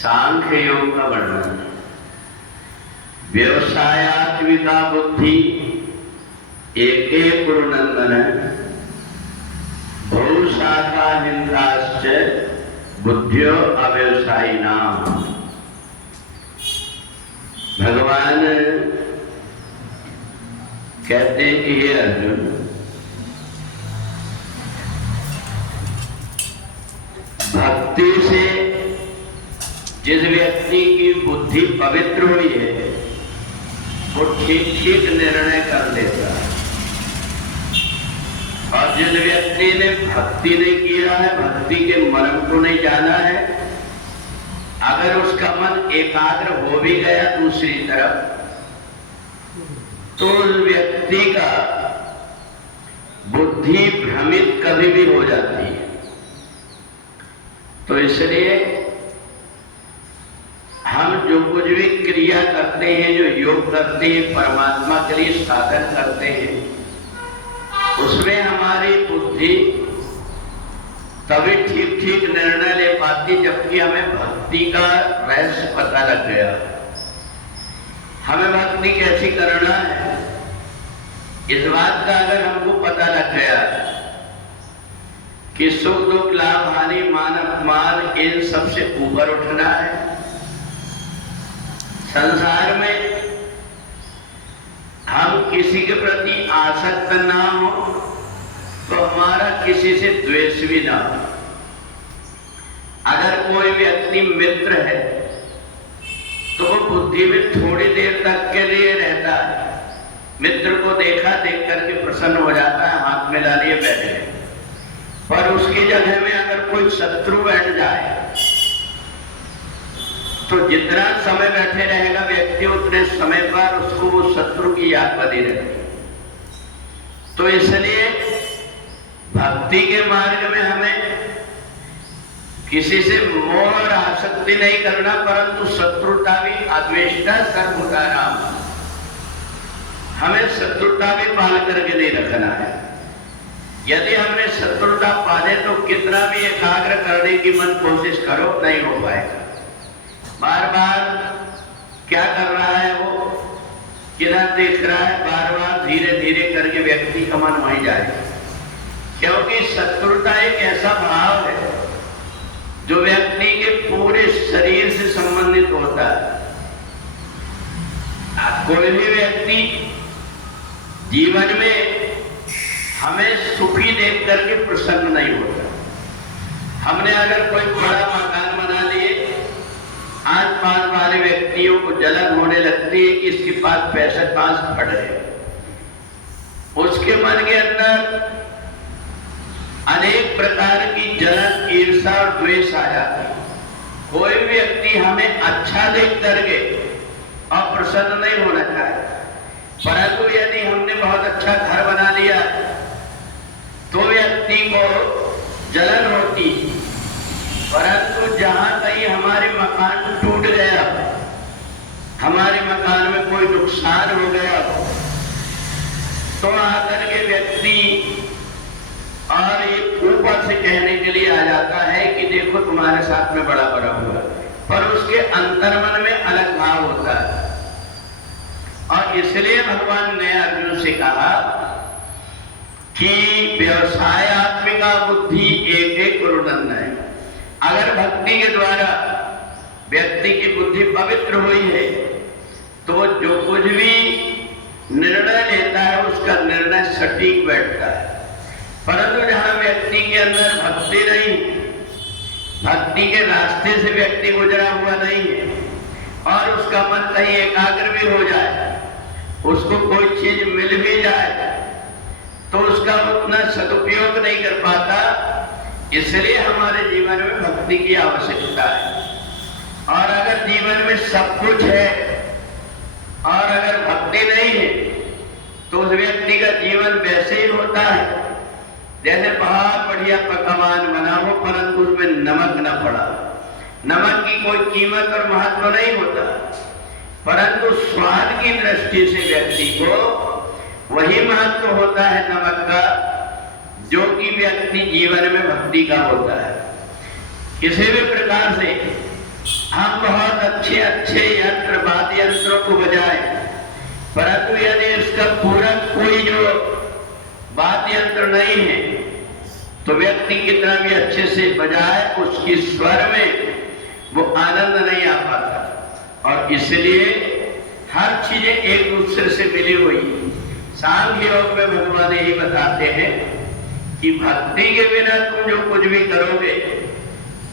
सांख्य योग का वर्णन। व्यवसायात्मिका बुद्धि एके कुरुनंदन बहुशाखा हिंदाश्च बुद्धियो अव्यवसायी नाम। भगवान कहते हैं कि हे अर्जुन, भक्ति से जिस व्यक्ति की बुद्धि पवित्र हुई है वो ठीक ठीक निर्णय कर लेता है, और जिस व्यक्ति ने भक्ति नहीं किया है, भक्ति के मर्म को नहीं जाना है, अगर उसका मन एकाग्र हो भी गया दूसरी तरफ, तो उस व्यक्ति का बुद्धि भ्रमित कभी भी हो जाती है। तो इसलिए हम जो कुछ भी क्रिया करते हैं, जो योग करते हैं, परमात्मा के लिए साधन करते हैं, उसमें हमारी बुद्धि तभी ठीक ठीक निर्णय ले पाती जबकि हमें भक्ति का रहस्य पता लग गया। हमें भक्ति कैसी करना है इस बात का अगर हमको पता लग गया कि सुख दुख लाभ हानि मान अपमान इन सबसे ऊपर उठना है, संसार में हम किसी के प्रति आसक्त ना हो तो हमारा किसी से द्वेष भी ना हो। अगर कोई व्यक्ति मित्र है तो वो बुद्धि में थोड़ी देर तक के लिए रहता है, मित्र को देखा देख करके प्रसन्न हो जाता है, हाथ मिला लिए बैठ गए, पर उसकी जगह में अगर कोई शत्रु बैठ जाए तो जितना समय बैठे रहेगा व्यक्ति उतने समय पर उसको वो शत्रु की याद बनी रहेगी। तो इसलिए भक्ति के मार्ग में हमें किसी से मोह और आसक्ति नहीं करना, परंतु शत्रुता भी अद्वेष्टा सर्वभूता नाम, हमें शत्रुता भी पाल करके नहीं रखना है। यदि हमने शत्रुता पाले तो कितना भी एकाग्र करने की मन कोशिश करो नहीं हो पाएगा। बार बार क्या कर रहा है वो, किधर देख रहा है, बार बार धीरे धीरे करके व्यक्ति का मन वहीं जाएगा, क्योंकि शत्रुता एक ऐसा भाव है जो व्यक्ति के पूरे शरीर से संबंधित होता है। कोई भी व्यक्ति जीवन में हमें सुखी देख करके प्रसन्न नहीं होता। हमने अगर कोई बड़ा मकान बना लिए, आस पास वाले व्यक्तियों को जलन होने लगती है कि इसके पास पैसा कहां से फट रहे, उसके मन के अंदर अनेक प्रकार की जलन, ईर्ष्या और द्वेष आ जाती है। कोई व्यक्ति हमें अच्छा देख करके अप्रसन्न नहीं होना चाहिए, परंतु यदि हमने बहुत अच्छा घर बना लिया तो व्यक्ति को जलन होती, परंतु जहां कहीं हमारे मकान टूट गया, हमारे मकान में कोई नुकसान हो गया तो आकर के व्यक्ति और एक ऊपर से कहने के लिए आ जाता है कि देखो तुम्हारे साथ में बड़ा बड़ा हुआ, पर उसके अंतर्मन में अलग भाव होता है। और इसलिए भगवान ने अर्जुन से कहा कि व्यवसायात्मिका बुद्धि एके कुरुनंदन है। अगर भक्ति के द्वारा व्यक्ति की बुद्धि पवित्र हुई है तो जो कुछ भी निर्णय लेता है उसका निर्णय सटीक बैठता है। परंतु जहां व्यक्ति के अंदर भक्ति नहीं, भक्ति के रास्ते से व्यक्ति गुजरा हुआ नहीं है और उसका मन कहीं एकाग्र भी हो जाए, उसको कोई चीज मिल भी जाए तो उसका उतना सदुपयोग नहीं कर पाता। इसलिए हमारे जीवन में भक्ति की आवश्यकता है। और अगर जीवन में सब कुछ है और अगर भक्ति नहीं है तो उस व्यक्ति का जीवन वैसे ही होता है जैसे बहुत बढ़िया पकवान बना हो परंतु उसमें नमक न पड़ा। नमक की कोई कीमत और महत्व नहीं होता, परंतु स्वाद की दृष्टि से व्यक्ति को वही महत्व होता है नमक का जो कि व्यक्ति जीवन में भक्ति का होता है। किसी भी प्रकार से हम बहुत अच्छे अच्छे यंत्र वाद्य यंत्रों को बजाएं, परंतु यदि इसका पूरक कोई जो वाद्य यंत्र नहीं है तो व्यक्ति कितना भी अच्छे से बजाए उसकी स्वर में वो आनंद नहीं आ पाता। और इसलिए हर चीजें एक दूसरे से मिली हुई। सांख्य योग में भगवान यही बताते हैं कि भक्ति के बिना तुम जो कुछ भी करोगे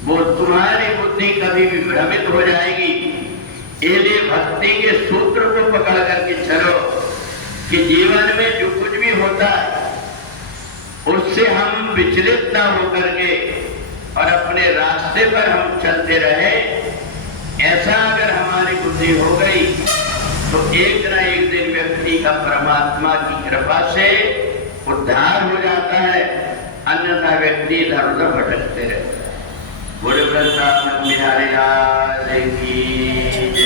वो तुम्हारी बुद्धि कभी भी भ्रमित हो जाएगी। इसलिए भक्ति के सूत्र को पकड़ करके चलो कि जीवन में जो कुछ भी होता है उससे हम विचलित ना होकर के और अपने रास्ते पर हम चलते रहे। ऐसा अगर हमारी बुद्धि हो गई तो एक न एक दिन व्यक्ति का परमात्मा की कृपा से उद्धार हो जाता है, अन्यथा व्यक्ति इधर उधर भटकते रहते हैं। बोले वृंदावन बिहारी लाल की